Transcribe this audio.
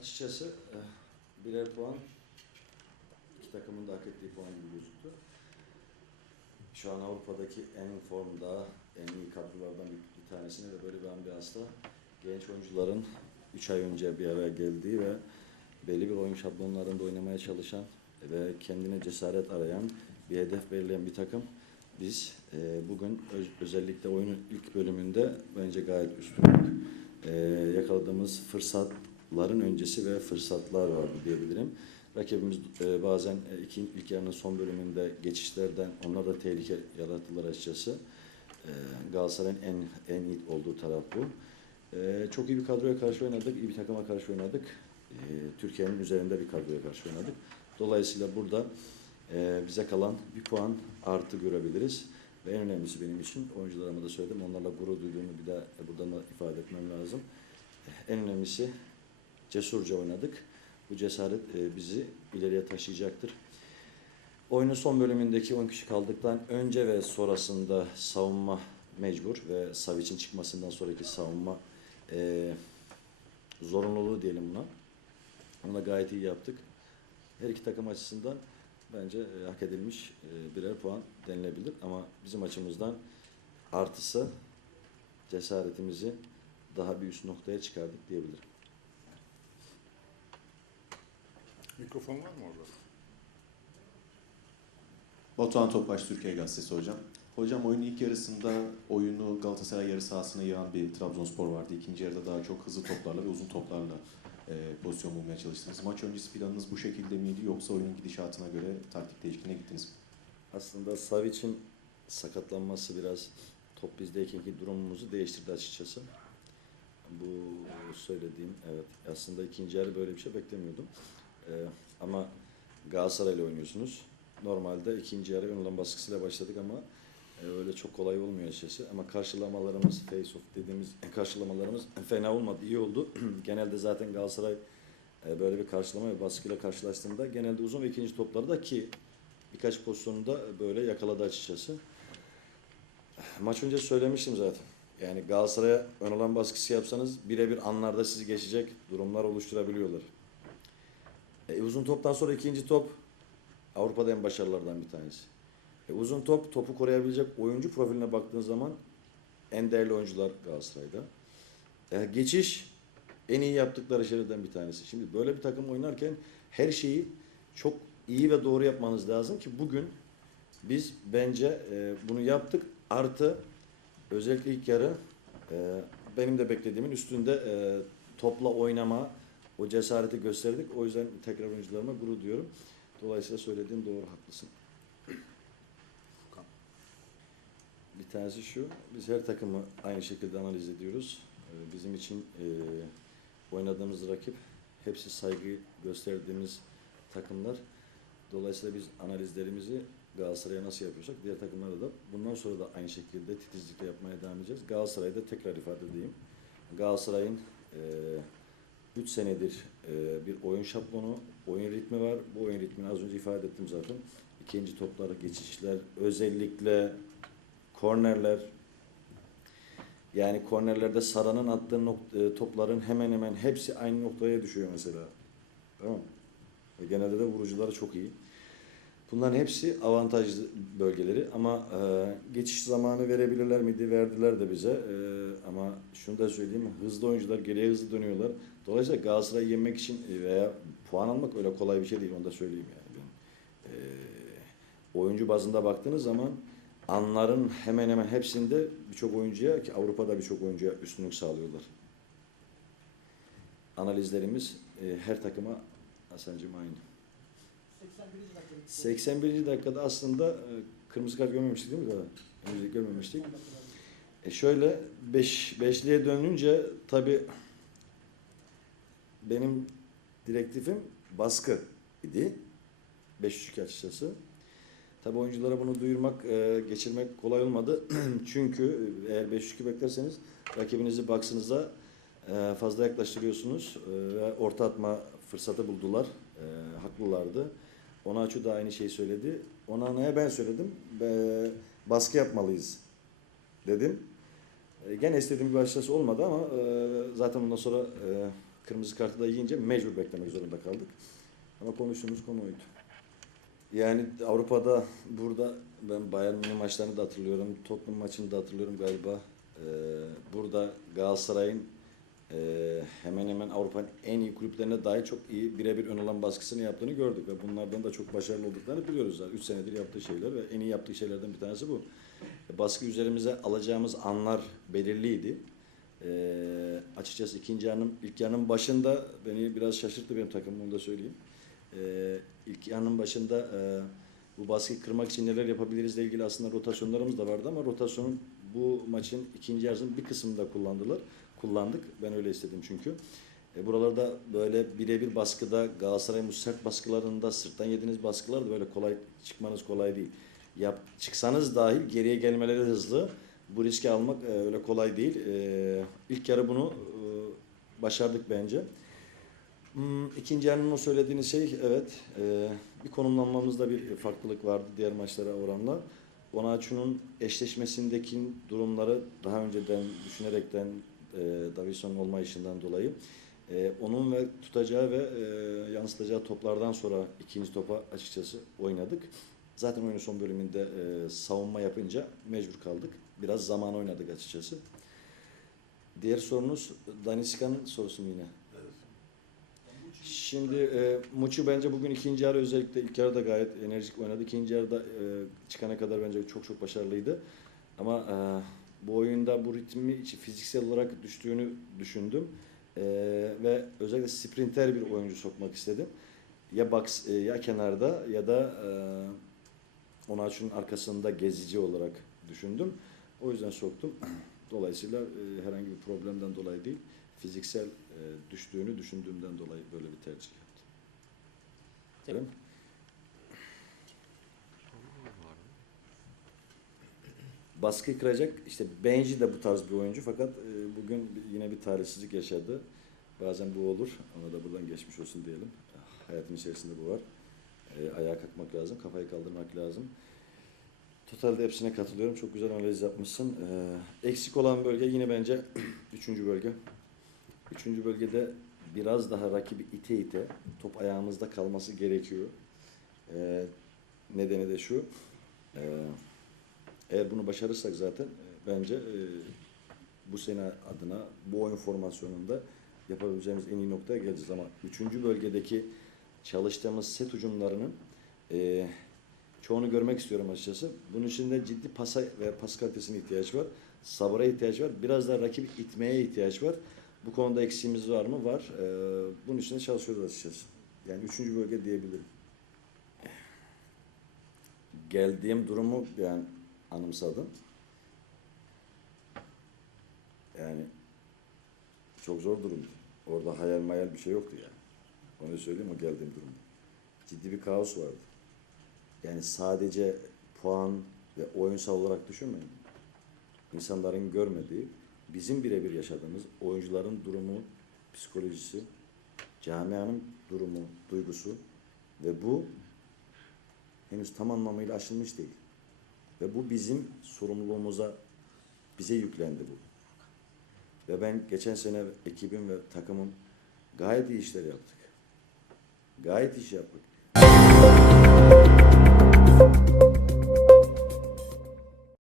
Açıkçası eh, birer puan iki takımın da hak ettiği puan gibi gözüktü. Şu an Avrupa'daki en formda, en iyi kadrolardan bir, bir tanesine de böyle bir ambiyansla genç oyuncuların 3 ay önce bir araya geldiği ve belli bir oyun şablonlarında oynamaya çalışan ve kendine cesaret arayan, bir hedef belirleyen bir takım. Biz e, bugün öz- özellikle oyunun ilk bölümünde bence gayet üstünlük e, yakaladığımız fırsatların öncesi ve fırsatlar vardı diyebilirim. Rakibimiz e, bazen e, iki, ilk yarının son bölümünde geçişlerden onlar da tehlike yarattılar açıkçası. E, Galatasaray'ın en en iyi olduğu taraf bu. E, çok iyi bir kadroya karşı oynadık, iyi bir takıma karşı oynadık. E, Türkiye'nin üzerinde bir kadroya karşı oynadık. Dolayısıyla burada bize kalan bir puan artı görebiliriz. Ve en önemlisi benim için oyuncularıma da söyledim. Onlarla gurur duyduğumu bir daha e, buradan da ifade etmem lazım. En önemlisi cesurca oynadık. Bu cesaret e, bizi ileriye taşıyacaktır. Oyunun son bölümündeki 10 kişi kaldıktan önce ve sonrasında savunma mecbur ve Savic'in çıkmasından sonraki savunma e, zorunluluğu diyelim buna. Onu da gayet iyi yaptık. Her iki takım açısından bence e, hak edilmiş e, birer puan denilebilir. Ama bizim açımızdan artısı cesaretimizi daha bir üst noktaya çıkardık diyebilirim. Mikrofon var mı orada? Batuhan Topbaş Türkiye Gazetesi hocam. Hocam oyunun ilk yarısında oyunu Galatasaray yarı sahasına yığan bir Trabzonspor vardı. İkinci yarıda daha çok hızlı toplarla ve uzun toplarla e, pozisyon bulmaya çalıştınız. Maç öncesi planınız bu şekilde miydi yoksa oyunun gidişatına göre taktik değişikliğine gittiniz mi? Aslında Savic'in sakatlanması biraz top bizdeykenki durumumuzu değiştirdi açıkçası. Bu söylediğim evet aslında ikinci yarı böyle bir şey beklemiyordum. Ee, ama Galatasaray'la oynuyorsunuz. Normalde ikinci yarı ön alan baskısıyla başladık ama e, öyle çok kolay olmuyor açıkçası. Ama karşılamalarımız, face off dediğimiz karşılamalarımız fena olmadı, iyi oldu. Genelde zaten Galatasaray e, böyle bir karşılama ve baskıyla karşılaştığında genelde uzun ve ikinci topları da ki birkaç pozisyonunda böyle yakaladı açıkçası. Maç önce söylemiştim zaten. Yani Galatasaray'a ön alan baskısı yapsanız birebir anlarda sizi geçecek durumlar oluşturabiliyorlar. E, uzun toptan sonra ikinci top Avrupa'da en başarılardan bir tanesi. E, uzun top topu koruyabilecek oyuncu profiline baktığın zaman en değerli oyuncular Galatasaray'da. E, geçiş en iyi yaptıkları şeylerden bir tanesi. Şimdi böyle bir takım oynarken her şeyi çok iyi ve doğru yapmanız lazım ki bugün biz bence e, bunu yaptık. Artı özellikle ilk yarı e, benim de beklediğimin üstünde e, topla oynama, o cesareti gösterdik. O yüzden tekrar oyuncularıma gurur diyorum. Dolayısıyla söylediğim doğru haklısın. Bir tanesi şu, biz her takımı aynı şekilde analiz ediyoruz. Ee, Bizim için e, oynadığımız rakip hepsi saygı gösterdiğimiz takımlar. Dolayısıyla biz analizlerimizi Galatasaray'a nasıl yapıyorsak diğer takımlara da bundan sonra da aynı şekilde titizlikle yapmaya devam edeceğiz. Galatasaray'da tekrar ifade edeyim. Galatasaray'ın 3 senedir e, bir oyun şablonu, oyun ritmi var. Bu oyun ritmini az önce ifade ettim zaten. İkinci toplara geçişler, özellikle kornerler, yani kornerlerde Sara'nın attığı nok- e, topların hemen hemen hepsi aynı noktaya düşüyor mesela. Tamam mı? Ve genelde de vurucuları çok iyi. Bunların hepsi avantajlı bölgeleri ama e, geçiş zamanı verebilirler miydi? Verdiler de bize. E, ama şunu da söyleyeyim, hızlı oyuncular geriye hızlı dönüyorlar. Dolayısıyla Galatasaray'ı yenmek için veya puan almak öyle kolay bir şey değil. Onu da söyleyeyim yani. E, oyuncu bazında baktığınız zaman anların hemen hemen hepsinde birçok oyuncuya ki Avrupa'da birçok oyuncuya üstünlük sağlıyorlar. Analizlerimiz e, her takıma Hasan'cığım aynı. 81. dakikada aslında e, kırmızı kart görmemiştik değil mi daha? Önce görmemiştik. E şöyle beş, beşliğe dönünce tabi benim direktifim baskı idi. 5-3 açıkçası. Tabi oyunculara bunu duyurmak, e, geçirmek kolay olmadı. Çünkü eğer 5-3 beklerseniz rakibinizi baksınıza e, fazla yaklaştırıyorsunuz e, ve orta atma fırsatı buldular. E, haklılardı. Onaçu da aynı şeyi söyledi. Onana'ya ben söyledim. E, baskı yapmalıyız dedim. E, gene istediğim bir başarısı olmadı ama e, zaten ondan sonra e, kırmızı kartı da yiyince mecbur beklemek zorunda kaldık. Ama konuştuğumuz konu oydu. Yani Avrupa'da burada ben Bayern Münih maçlarını da hatırlıyorum. Tottenham maçını da hatırlıyorum galiba. Ee, burada Galatasaray'ın e, hemen hemen Avrupa'nın en iyi kulüplerine dair çok iyi birebir ön alan baskısını yaptığını gördük ve bunlardan da çok başarılı olduklarını biliyoruz. zaten. 3 senedir yaptığı şeyler ve en iyi yaptığı şeylerden bir tanesi bu. E, Baskı üzerimize alacağımız anlar belirliydi. E, açıkçası ikinci yarının, ilk yarının başında beni biraz şaşırttı benim takımım onu da söyleyeyim. E, ilk yarının başında e, bu baskıyı kırmak için neler yapabiliriz ile ilgili aslında rotasyonlarımız da vardı ama rotasyonun bu maçın ikinci yarısının bir kısmını da kullandılar. Kullandık. Ben öyle istedim çünkü. E, buralarda böyle birebir baskıda Galatasaray'ın sert baskılarında sırttan yediğiniz baskılar da böyle kolay çıkmanız kolay değil. Yap, çıksanız dahil geriye gelmeleri hızlı. Bu riski almak e, öyle kolay değil. E, ilk yarı bunu e, başardık bence. Hmm, ikinci yarının o söylediğiniz şey evet e, bir konumlanmamızda bir farklılık vardı diğer maçlara oranla. Bonaçu'nun eşleşmesindeki durumları daha önceden düşünerekten e, Davison olma işinden dolayı e, onun ve tutacağı ve e, yansıtacağı toplardan sonra ikinci topa açıkçası oynadık. Zaten oyunun son bölümünde e, savunma yapınca mecbur kaldık. Biraz zaman oynadık açıkçası. Diğer sorunuz Daniska'nın sorusu mu yine? Şimdi e, Muçi bence bugün ikinci yarı özellikle ilk yarıda gayet enerjik oynadı. İkinci yarıda e, çıkana kadar bence çok çok başarılıydı. Ama e, bu oyunda bu ritmi içi fiziksel olarak düştüğünü düşündüm. E, ve özellikle sprinter bir oyuncu sokmak istedim. Ya box, e, ya kenarda ya da e, Onaçu'nun arkasında gezici olarak düşündüm. O yüzden soktum. Dolayısıyla e, herhangi bir problemden dolayı değil, fiziksel e, düştüğünü düşündüğümden dolayı böyle bir tercih yaptım. Öyle Baskı kıracak. İşte Benji de bu tarz bir oyuncu fakat e, bugün yine bir talihsizlik yaşadı. Bazen bu olur. Ona da buradan geçmiş olsun diyelim. Hayatın içerisinde bu var. E, ayağa kalkmak lazım, kafayı kaldırmak lazım. Totalde hepsine katılıyorum. Çok güzel analiz yapmışsın. E, eksik olan bölge yine bence üçüncü bölge. Üçüncü bölgede biraz daha rakibi ite ite top ayağımızda kalması gerekiyor. Nedeni de şu. E, eğer bunu başarırsak zaten e, bence e, bu sene adına bu oyun formasyonunda yapabileceğimiz en iyi noktaya geleceğiz. Ama üçüncü bölgedeki çalıştığımız set hücumlarının e, çoğunu görmek istiyorum açıkçası. Bunun için de ciddi pasa ve pas kalitesine ihtiyaç var. Sabıra ihtiyaç var. Biraz da rakip itmeye ihtiyaç var. Bu konuda eksiğimiz var mı? Var. E, bunun için de çalışıyoruz açıkçası. Yani üçüncü bölge diyebilirim. Geldiğim durumu yani anımsadım. Yani çok zor durumdu. Orada hayal mayal bir şey yoktu yani. Onu söyleyeyim o geldiğim durumda. Ciddi bir kaos vardı. Yani sadece puan ve oyunsal olarak düşünmeyin. İnsanların görmediği, bizim birebir yaşadığımız oyuncuların durumu, psikolojisi, camianın durumu, duygusu ve bu henüz tam anlamıyla aşılmış değil. Ve bu bizim sorumluluğumuza, bize yüklendi bu. Ve ben geçen sene ekibim ve takımım gayet iyi işler yaptık. Gayet iş yaptık.